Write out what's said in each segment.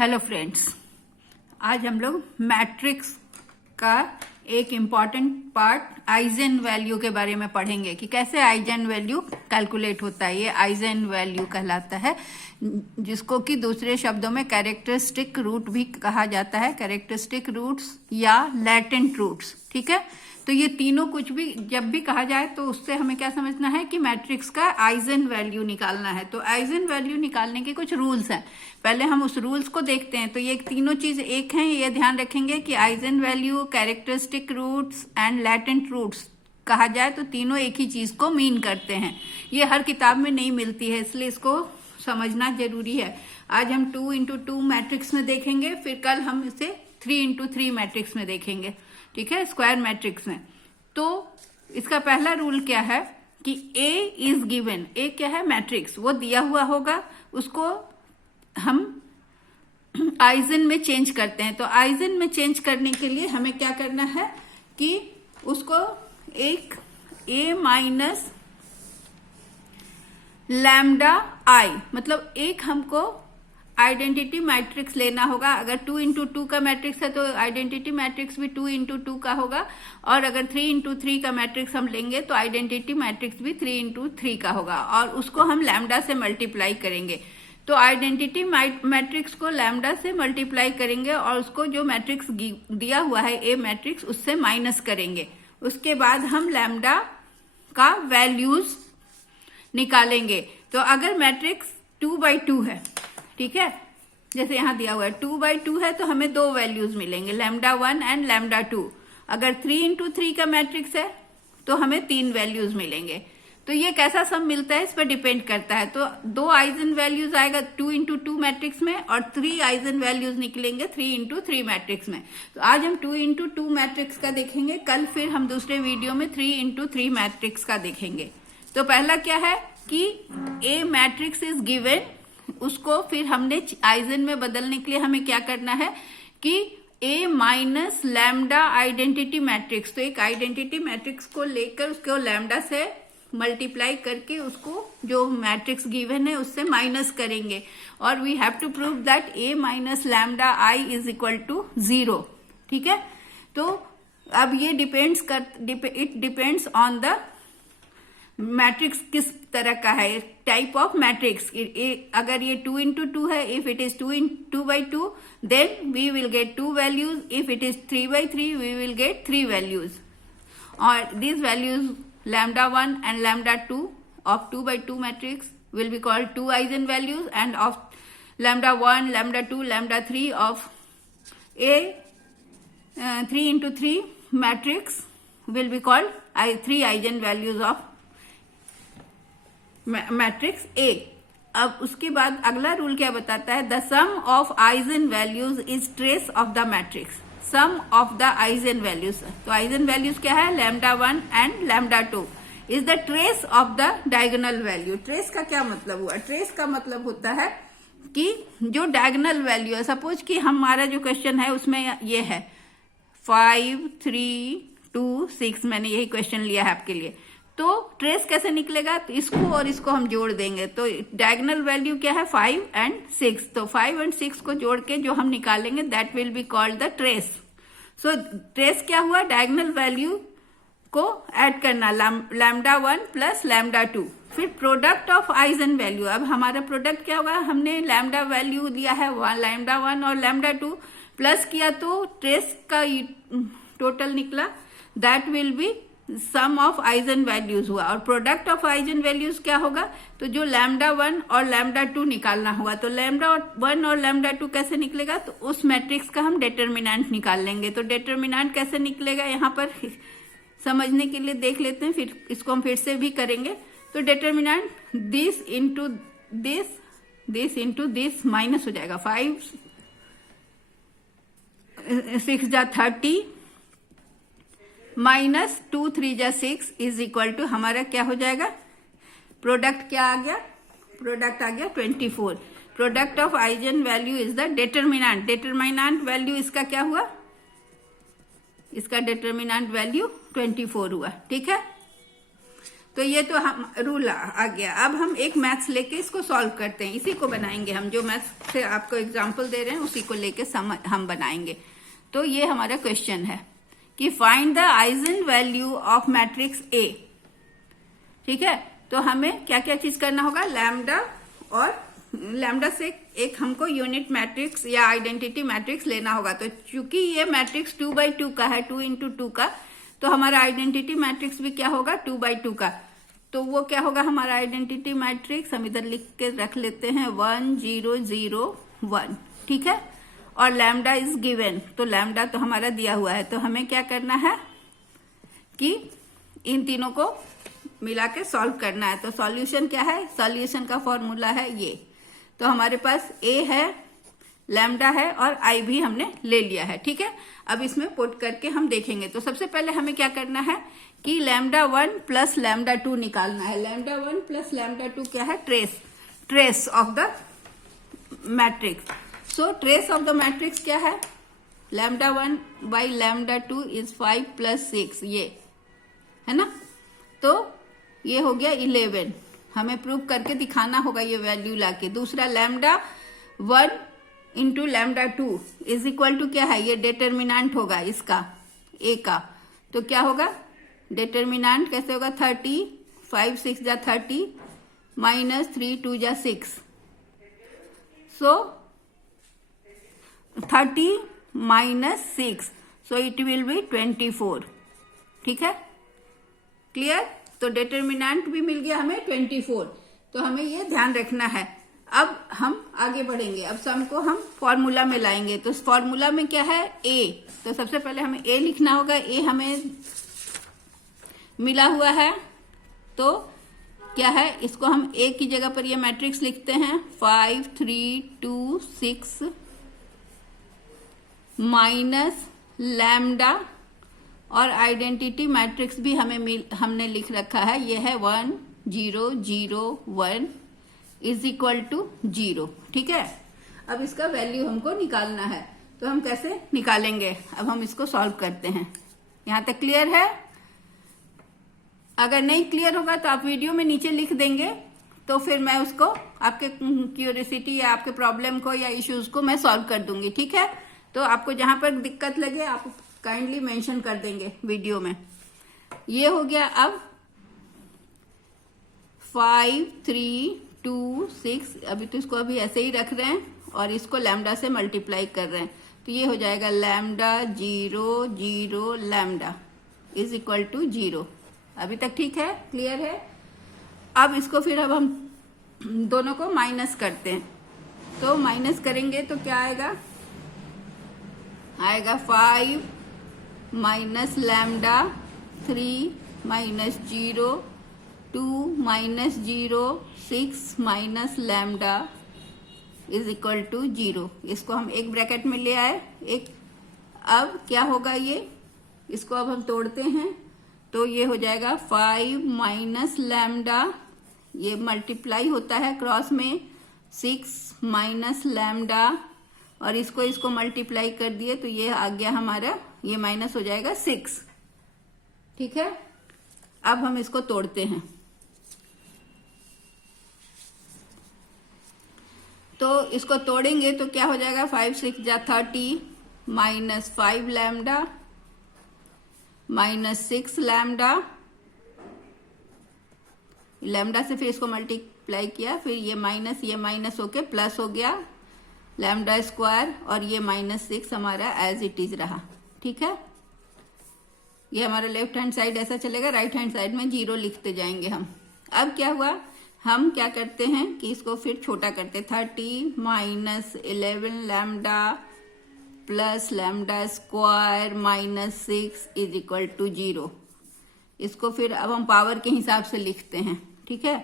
Hello friends, आज हम लोग मैट्रिक्स का एक इम्पॉर्टेंट पार्ट आइजन वैल्यू के बारे में पढ़ेंगे कि कैसे आइजन वैल्यू कैलकुलेट होता है। ये आइजन वैल्यू कहलाता है, जिसको कि दूसरे शब्दों में कैरेक्टरिस्टिक रूट भी कहा जाता है, कैरेक्टरिस्टिक रूट्स या लैटेंट रूट्स। ठीक है, तो ये तीनों कुछ भी जब भी कहा जाए तो उससे हमें क्या समझना है कि मैट्रिक्स का आइजन वैल्यू निकालना है। तो आइजन वैल्यू निकालने के कुछ रूल्स हैं, पहले हम उस रूल्स को देखते हैं। तो ये तीनों चीज एक हैं, ये ध्यान रखेंगे कि eigen value, characteristic roots and latent roots कहा जाए तो तीनों एक ही चीज को मीन करते हैं। ये हर किताब में नहीं मिलती है, इसलिए इसको समझना जरूरी है। आज हम 2x2 मैट्रिक्स में देखेंगे, फिर कल हम इसे 3x3 मैट्रिक्स में देखेंगे। ठीक है, स्क्वायर मैट्रिक्स में। तो इसका पहला रूल क्या है कि A इज गिवन। A क्या है? मैट्रिक्स, वो दिया हुआ होगा, उसको हम आइजन में चेंज करते हैं। तो आइजन में चेंज करने के लिए हमें क्या करना है कि उसको एक A माइनस लैम्डा आई, मतलब एक हमको आइडेंटिटी मैट्रिक्स लेना होगा। अगर 2x2 का मैट्रिक्स है तो आइडेंटिटी मैट्रिक्स भी 2x2 का होगा, और अगर 3x3 का मैट्रिक्स हम लेंगे तो आइडेंटिटी मैट्रिक्स भी 3x3 का होगा, और उसको हम लैम्डा से मल्टीप्लाई करेंगे। तो आइडेंटिटी मैट्रिक्स को लैम्डा से मल्टीप्लाई करेंगे और उसको जो मैट्रिक्स दिया हुआ है ए मैट्रिक्स, उससे माइनस करेंगे। उसके बाद हम लैम्डा का वैल्यूज निकालेंगे। तो अगर मैट्रिक्स 2x2 है, ठीक है, जैसे यहां दिया हुआ है 2x2 है, तो हमें दो वैल्यूज मिलेंगे, λ1 एंड λ2। अगर 3x3 का मैट्रिक्स है तो हमें तीन वैल्यूज मिलेंगे। तो ये कैसा सम मिलता है इस पर डिपेंड करता है। तो दो आइजन वैल्यूज आएगा 2x2 मैट्रिक्स में, और 3 आइजन वैल्यूज निकलेंगे 3x3 मैट्रिक्स में। तो आज हम 2x2 मैट्रिक्स का देखेंगे, कल फिर हम दूसरे वीडियो में 3x3 मैट्रिक्स का देखेंगे। तो पहला क्या है कि ए मैट्रिक्स इज गिवन, उसको फिर हमने आइजन में बदलने के लिए हमें क्या करना है कि A minus lambda identity matrix. तो एक आइडेंटिटी मैट्रिक्स को लेकर उसको लैम्डा से मल्टीप्लाई करके उसको जो मैट्रिक्स गिवन है उससे माइनस करेंगे, और we have to prove that A minus lambda I is equal to 0। ठीक है, तो अब ये it depends on the matrix किस तरह का है, टाइप ऑफ मैट्रिक्स। अगर ये 2x2 है, if it is 2x2 then we will get 2 values, if it is 3x3 we will get 3 values, और these values λ1 and λ2 of 2x2 matrix will be called 2 eigen values, and of λ1, λ2, λ3 of a 3x3 matrix will be called 3 eigen values of matrix A। अब उसके बाद अगला rule क्या बताता है, the sum of eigen values is trace of the matrix. Sum of the eigen values, तो eigen values क्या है, λ1 and λ2 is the trace of the diagonal value. Trace का क्या मतलब हुआ? ट्रेस का मतलब होता है कि जो डायगोनल वैल्यू है, सपोज कि हमारा जो क्वेश्चन है उसमें ये है 5 3 2 6, मैंने यही क्वेश्चन लिया है आपके लिए। तो ट्रेस कैसे निकलेगा? तो इसको और इसको हम जोड़ देंगे, तो डायगोनल वैल्यू क्या है 5 एंड 6। तो 5 एंड 6 को जोड़ के जो हम निकालेंगे that will be called the trace. So trace क्या हुआ? डायगोनल वैल्यू को ऐड करना, λ1 प्लस λ2। फिर प्रोडक्ट ऑफ आइजन वैल्यू, अब हमारा प्रोडक्ट क्या होगा, हमने लैम्डा वैल्यू दिया है λ1 और λ2 प्लस किया तो ट्रेस का टोटल निकला, that will be sum of eigen values हुआ। और प्रोडक्ट ऑफ आइजन वैल्यूज क्या होगा, तो जो λ1 और λ2 निकालना होगा। तो λ1 और λ2 कैसे निकलेगा, तो उस मैट्रिक्स का हम डिटर्मिनेंट निकाल लेंगे। तो डिटर्मिनेंट कैसे निकलेगा, यहाँ पर समझने के लिए देख लेते हैं, फिर इसको हम फिर से भी करेंगे। तो determinant this into this minus हो जाएगा, 5 6 जा 30 माइनस 2 3 जा 6 इज इक्वल टू हमारा क्या हो जाएगा, प्रोडक्ट क्या आ गया, प्रोडक्ट आ गया 24। Product of eigen value is the determinant. Determinant value इसका क्या हुआ, इसका डिटर्मिनेंट वैल्यू 24 हुआ। ठीक है, तो ये तो हम रूल आ गया। अब हम एक मैथ्स लेके इसको सॉल्व करते हैं, इसी को बनाएंगे हम, जो मैथ्स से आपको एग्जांपल दे रहे हैं उसी को लेके हम बनाएंगे। तो ये हमारा क्वेश्चन है कि find the eigen value of matrix A. ठीक है, तो हमें क्या क्या चीज करना होगा, लैम्डा, और लैम्डा से एक हमको यूनिट मैट्रिक्स या आइडेंटिटी मैट्रिक्स लेना होगा। तो चूंकि ये मैट्रिक्स 2x2 का है, 2x2 का, तो हमारा आइडेंटिटी मैट्रिक्स भी क्या होगा, 2x2 का। तो वो क्या होगा हमारा आइडेंटिटी मैट्रिक्स, हम इधर लिख के रख लेते हैं 1 0 0 1। ठीक है, और लैम्डा इज गिवन, तो लैम्डा तो हमारा दिया हुआ है। तो हमें क्या करना है कि इन तीनों को मिला के सॉल्व करना है। तो सॉल्यूशन क्या है, सॉल्यूशन का फॉर्मूला है ये। तो हमारे पास ए है, लैम्डा है और आई भी हमने ले लिया है। ठीक है, अब इसमें पुट करके हम देखेंगे। तो सबसे पहले हमें क्या करना है कि लैम्डा 1 प्लस लैम्डा 2 निकालना है। लैम्डा 1 प्लस लैम्डा 2 क्या है, trace of the matrix. So trace of the matrix क्या है, lambda 1 by lambda 2 is 5 plus 6, ये है ना। तो ये हो गया 11, हमें प्रूव करके दिखाना होगा ये वैल्यू लाके। दूसरा lambda 1 into lambda 2 is equal to क्या है, ये डिटर्मिनेंट होगा इसका ए का। तो क्या होगा डिटर्मिनेंट, कैसे होगा, 30, 5 6 जा 30 माइनस 3 2 जा 6, सो 30 minus 6, so it will be 24। ठीक है, क्लियर। तो डिटर्मिनेंट भी मिल गया हमें 24। तो हमें ये ध्यान रखना है। अब हम आगे बढ़ेंगे, अब सम को हम फॉर्मूला में लाएंगे। तो फॉर्मूला में क्या है, ए। तो सबसे पहले हमें ए लिखना होगा। ए हमें मिला हुआ है, तो क्या है, इसको हम ए की जगह पर ये मैट्रिक्स लिखते हैं 5 3 2 6 माइनस लैम्डा, और आइडेंटिटी मैट्रिक्स भी हमने लिख रखा है, ये है 1 0 0 1 इज इक्वल टू 0। ठीक है, अब इसका वैल्यू हमको निकालना है। तो हम कैसे निकालेंगे, अब हम इसको सॉल्व करते हैं। यहां तक क्लियर है? अगर नहीं क्लियर होगा तो आप वीडियो में नीचे लिख देंगे, तो फिर मैं उसको आपके क्यूरियोसिटी या आपके प्रॉब्लम को या इश्यूज को मैं सॉल्व कर दूंगी। ठीक है, तो आपको जहां पर दिक्कत लगे आप काइंडली मेंशन कर देंगे वीडियो में। ये हो गया। अब 5 3 2 6, अभी तो इसको अभी ऐसे ही रख रहे हैं और इसको लैम्डा से मल्टीप्लाई कर रहे हैं। तो ये हो जाएगा lambda 0 0 lambda is equal to 0। अभी तक ठीक है, क्लियर है? अब इसको फिर अब हम दोनों को माइनस करते हैं। तो माइनस करेंगे तो क्या आएगा, आएगा 5 minus lambda 3 minus 0 2 minus 0 6 minus lambda is equal to 0। इसको हम एक ब्रैकेट में ले आए एक। अब क्या होगा, ये इसको अब हम तोड़ते हैं। तो ये हो जाएगा 5 माइनस लैम्डा, ये मल्टीप्लाई होता है क्रॉस में, 6 माइनस लैम्डा, और इसको मल्टीप्लाई कर दिए तो ये आ गया हमारा, ये माइनस हो जाएगा 6। ठीक है, अब हम इसको तोड़ते हैं। तो इसको तोड़ेंगे तो क्या हो जाएगा, 5 6 जा 30 minus 5 lambda minus 6 lambda, lambda से फिर इसको मल्टीप्लाई किया, फिर ये माइनस होके प्लस हो गया लैम्डा स्क्वायर, और ये माइनस 6 हमारा एज इट इज रहा। ठीक है, ये हमारा लेफ्ट हैंड साइड ऐसा चलेगा, राइट हैंड साइड में 0 लिखते जाएंगे हम। अब क्या हुआ, हम क्या करते हैं कि इसको फिर छोटा करते, 30 minus 11 lambda plus lambda square minus 6 is equal to 0। इसको फिर अब हम पावर के हिसाब से लिखते हैं। ठीक है,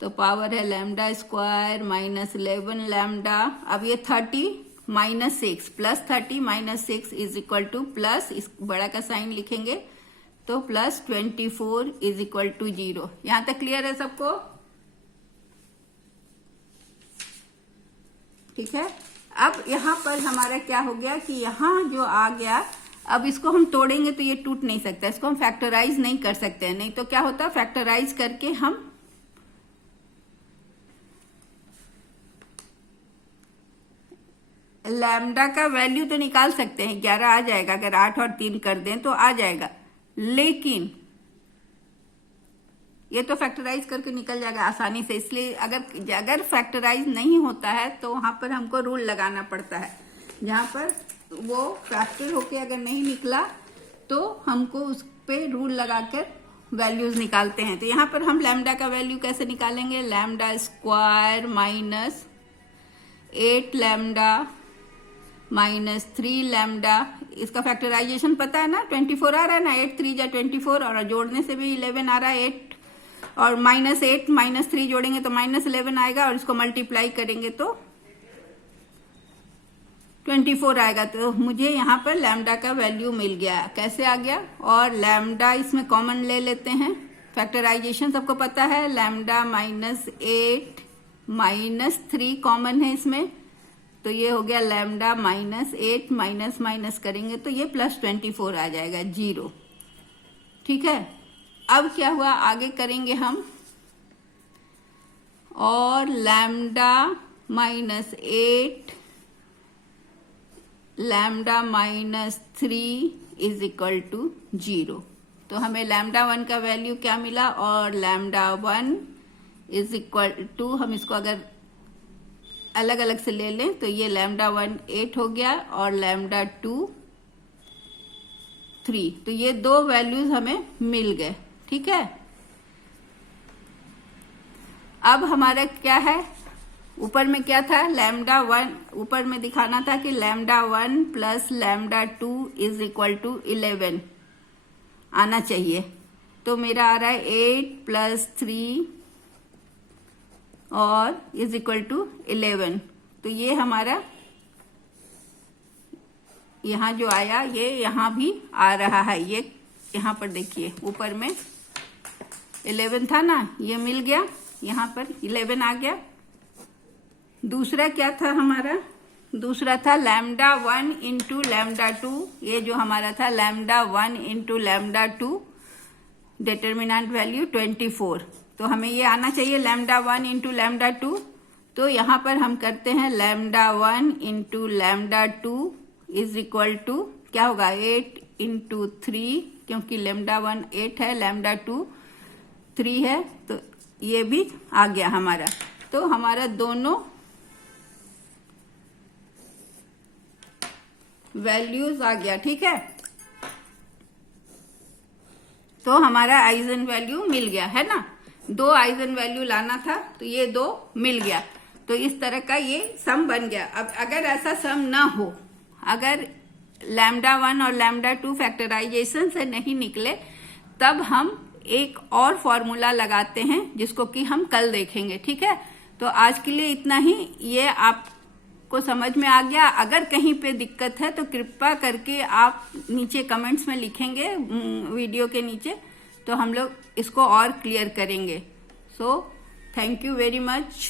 तो पावर है लैम्डा स्क्वायर माइनस 11 लैम्डा। अब ये 30 minus 6 plus 30 minus 6 is equal two plus, इस बड़ा का साइन लिखेंगे तो प्लस 24 इज इक्वल टू 0। यहां तक क्लियर है सबको? ठीक है, अब यहां पर हमारा क्या हो गया कि यहां जो आ गया अब इसको हम तोड़ेंगे तो ये टूट नहीं सकता, इसको हम फैक्टराइज नहीं कर सकते हैं, नहीं तो क्या होता, फैक्टराइज करके हम लैम्डा का वैल्यू तो निकाल सकते हैं, 11 आ जाएगा, अगर 8 और 3 कर दें तो आ जाएगा, लेकिन ये तो फैक्टराइज करके निकल जाएगा आसानी से। इसलिए अगर फैक्टराइज नहीं होता है तो वहां पर हमको रूल लगाना पड़ता है, जहां पर वो फैक्टर होके अगर नहीं निकला तो हमको उस पे रूल लगाकर वैल्यूज निकालते हैं। तो यहाँ पर हम लैम्डा का वैल्यू कैसे निकालेंगे, lambda square minus 8 lambda minus 3 lambda, इसका फैक्टराइजेशन पता है ना, 24 आ रहा है ना, 8 3 जा 24, और जोड़ने से भी 11 आ रहा है, 8 और -8 -3 जोड़ेंगे तो -11 आएगा, और इसको मल्टीप्लाई करेंगे तो 24 आएगा। तो मुझे यहाँ पर लैम्डा का वैल्यू मिल गया। कैसे आ गया, और लैम्डा इसमें कॉमन ले लेते हैं, फैक्टराइजेशन सबको पता है, लैम्डा -8 -3 कॉमन है इसमें, तो ये हो गया लैम्डा -8 माइनस करेंगे तो ये +24 आ जाएगा, 0। ठीक है, अब क्या हुआ, आगे करेंगे हम, और lambda -8 lambda -3 is equal to 0। तो हमें लैम्डा 1 का वैल्यू क्या मिला, और लैम्डा 1 इज इक्वल टू, हम इसको अगर अलग अलग से ले लें तो ये लैम्डा 1 8 हो गया, और लैम्डा 2 3, तो ये दो वैल्यूज हमें मिल गए। ठीक है, अब हमारा क्या है, ऊपर में क्या था, लैम्डा 1, ऊपर में दिखाना था कि lambda 1 plus lambda 2 is equal to 11 आना चाहिए, तो मेरा आ रहा है 8 + 3 और इज इक्वल टू 11। तो ये हमारा यहाँ जो आया ये यहाँ भी आ रहा है, ये यहाँ पर देखिए ऊपर में 11 था ना, ये मिल गया, यहाँ पर 11 आ गया। दूसरा क्या था हमारा, दूसरा था लैम्डा 1 इंटू लैम्डा 2, ये जो हमारा था lambda 1 into lambda 2, determinant value 24, तो हमें ये आना चाहिए लैम्डा 1 इंटू लैम्डा 2। तो यहाँ पर हम करते हैं lambda 1 into lambda 2 is equal to क्या होगा, 8 इंटू 3, क्योंकि लैम्डा 1 8 है, लैम्डा 2 3 है, तो ये भी आ गया हमारा। तो हमारा दोनों वैल्यूज आ गया। ठीक है, तो हमारा आइजन वैल्यू मिल गया है ना, 2 आइजन वैल्यू लाना था तो ये 2 मिल गया, तो इस तरह का ये सम बन गया। अब अगर ऐसा सम ना हो, अगर लैम्डा 1 और लैम्डा 2 फैक्टराइजेशन से नहीं निकले, तब हम एक और फॉर्मूला लगाते हैं जिसको कि हम कल देखेंगे। ठीक है, तो आज के लिए इतना ही, ये आपको समझ में आ गया। अगर कहीं पे दिक्कत है तो कृपया करके आप नीचे कमेंट्स में लिखेंगे वीडियो के नीचे, तो हम लोग इसको और क्लियर करेंगे। So thank you very much.